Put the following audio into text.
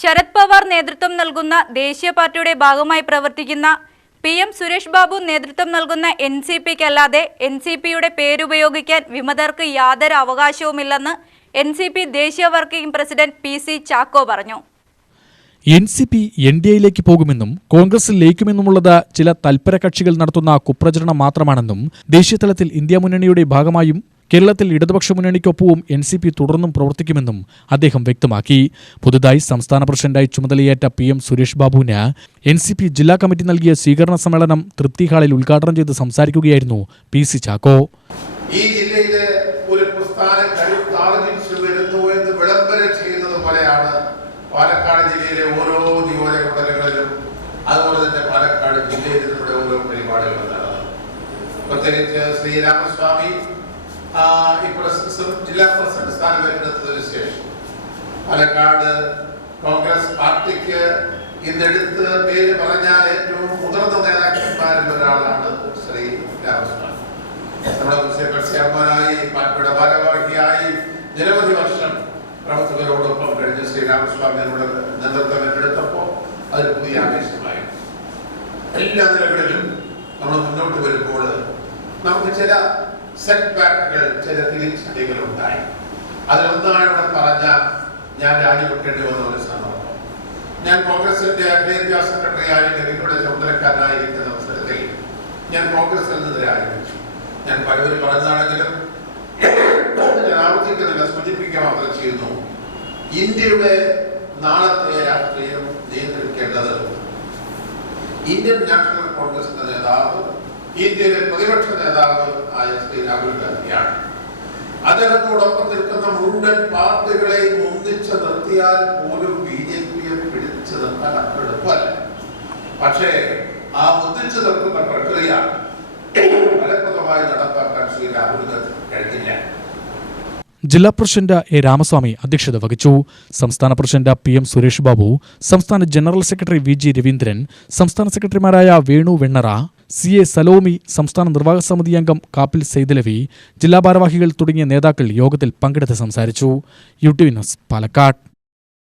ശരത് പവാർ നേതൃത്വം നൽകുന്ന ദേശീയ പാർട്ടിയുടെ ഭാഗമായി പ്രവർത്തിക്കുന്ന PM സുരേഷ് ബാബു നേതൃത്വം നൽകുന്ന NCPക്കല്ലാതെ NCPയുടെ പേരുപയോഗിക്കാൻ വിമതർക്ക് യാതൊരു അവകാശവുമില്ലെന്ന് NCP ദേശീയ വർക്കിംഗ് പ്രസിഡന്റ് PC ചാക്കോ പറഞ്ഞു. NCP NDAയിലേക്ക് പോകുമെന്നും കോൺഗ്രസിൽ ലയിക്കുമെന്നുമുള്ളത് ചില തൽപര കക്ഷികൾ നടത്തുന്ന കുപ്രചരണം മാത്രമാണെന്നും ദേശീയതലത്തിൽ ഇന്ത്യ മുന്നണിയുടെ ഭാഗമായും കേരളത്തിൽ ഇടതുപക്ഷ മുന്നണിക്കൊപ്പവും NCP തുടർന്നും പ്രവർത്തിക്കുമെന്നും അദ്ദേഹം വ്യക്തമാക്കി. പുതുതായി സംസ്ഥാന പ്രസിഡന്റായി ചുമതലയേറ്റ PM സുരേഷ് ബാബുവിന് NCP ജില്ലാ കമ്മിറ്റി നൽകിയ സ്വീകരണ സമ്മേളനം തൃപ്തി ഹാളിൽ ഉദ്ഘാടനം ചെയ്ത് സംസാരിക്കുകയായിരുന്നു PC ചാക്കോ. ഈ ജില്ലയിലെ ഒരു പ്രസ്ഥാനം കരുത്താർജിച്ചു വരുന്നു എന്ന് വിളംബരം ചെയ്യുന്നത് പോലെയാണ് പാലക്കാട് ജില്ലയിലെ ഓരോ നിയോജക മണ്ഡലങ്ങളിലും അതുപോലെ തന്നെ പാലക്കാട് ജില്ലയിൽ നമ്മുടെ ഓരോ പരിപാടികളും നടന്നത്. പ്രത്യേകിച്ച് ശ്രീരാമസ്വാമി ജില്ലാ പ്രസിഡന്റ് സ്ഥാനം ഏറ്റെടുത്തതിനു ശേഷം പാലക്കാട് കോൺഗ്രസ് പാർട്ടിക്ക് ഇന്നെടുത്ത് പേര് പറഞ്ഞാൽ ഏറ്റവും മുതിർന്ന നേതാക്കന്മാരിൽ ഒരാളാണ് ശ്രീ രാമസ്വാമി. നമ്മുടെ മുനിസിപ്പൽ ചെയർമാനായി പാർട്ടിയുടെ ഭാരവാഹിയായി നിരവധി വർഷം പ്രവർത്തകരോടൊപ്പം കഴിഞ്ഞ ശ്രീ രാമസ്വാമി നമ്മുടെ നേതൃത്വം ഏറ്റെടുത്തപ്പോൾ അതൊരു പുതിയ ആവേശമായി. എല്ലാ നിലകളിലും നമ്മൾ മുന്നോട്ട് വരുമ്പോൾ നമുക്ക് ചില സെറ്റ് ബാക്കുകൾ, ചില തിരിച്ചടികൾ ഉണ്ടായി. അതിലൊന്നാണ് ഇവിടെ പറഞ്ഞ ഞാൻ രാജിവെക്കേണ്ടി വന്ന ഒരു സന്ദർഭം. ഞാൻ കോൺഗ്രസിന്റെ അഖിലേന്ത്യാ സെക്രട്ടറിയായി ഡൽഹിയുടെ ചുമതലക്കാരനായിരിക്കുന്ന അവസരത്തിൽ ഞാൻ കോൺഗ്രസിൽ നിന്ന് രാജിവെച്ചു. ഞാൻ പലവര് പറഞ്ഞതാണെങ്കിലും ഞാൻ ആവർത്തിക്കുന്നില്ല, സൂചിപ്പിക്കുക മാത്രം ചെയ്യുന്നു. ഇന്ത്യയുടെ നാളത്തെ രാഷ്ട്രീയം നിയന്ത്രിക്കേണ്ടത് ഇന്ത്യൻ നാഷണൽ കോൺഗ്രസിന്റെ നേതാവ്, ഇന്ത്യയിലെ പ്രതിപക്ഷ നേതാവ് ആയ ശ്രീ രാഹുൽ ഗാന്ധിയാണ്. അദ്ദേഹത്തോടൊപ്പം നിൽക്കുന്ന മുഴുവൻ പാർട്ടികളെയും ഒന്നിച്ച് നിർത്തിയാൽ പോലും BJPയെ പിടിച്ചു നിർത്താൻ അത്ര എളുപ്പമല്ല. പക്ഷേ ആ ഒന്നിച്ചു നിർത്തുന്ന പ്രക്രിയ ഫലപ്രദമായി നടപ്പാക്കാൻ ശ്രീ രാഹുൽ ഗാന്ധി കഴിഞ്ഞില്ല. ജില്ലാ പ്രസിഡന്റ് A രാമസ്വാമി അധ്യക്ഷത വഹിച്ചു. സംസ്ഥാന പ്രസിഡന്റ് PM സുരേഷ് ബാബു, സംസ്ഥാന ജനറൽ സെക്രട്ടറി VG രവീന്ദ്രൻ, സംസ്ഥാന സെക്രട്ടറിമാരായ വേണു വെണ്ണറ, CA സലോമി, സംസ്ഥാന നിർവാഹക സമിതി അംഗം കാപ്പിൽ സെയ്ദലവി, ജില്ലാ ഭാരവാഹികൾ തുടങ്ങിയ നേതാക്കൾ യോഗത്തിൽ പങ്കെടുത്ത് സംസാരിച്ചു. UTV news, Palakkad.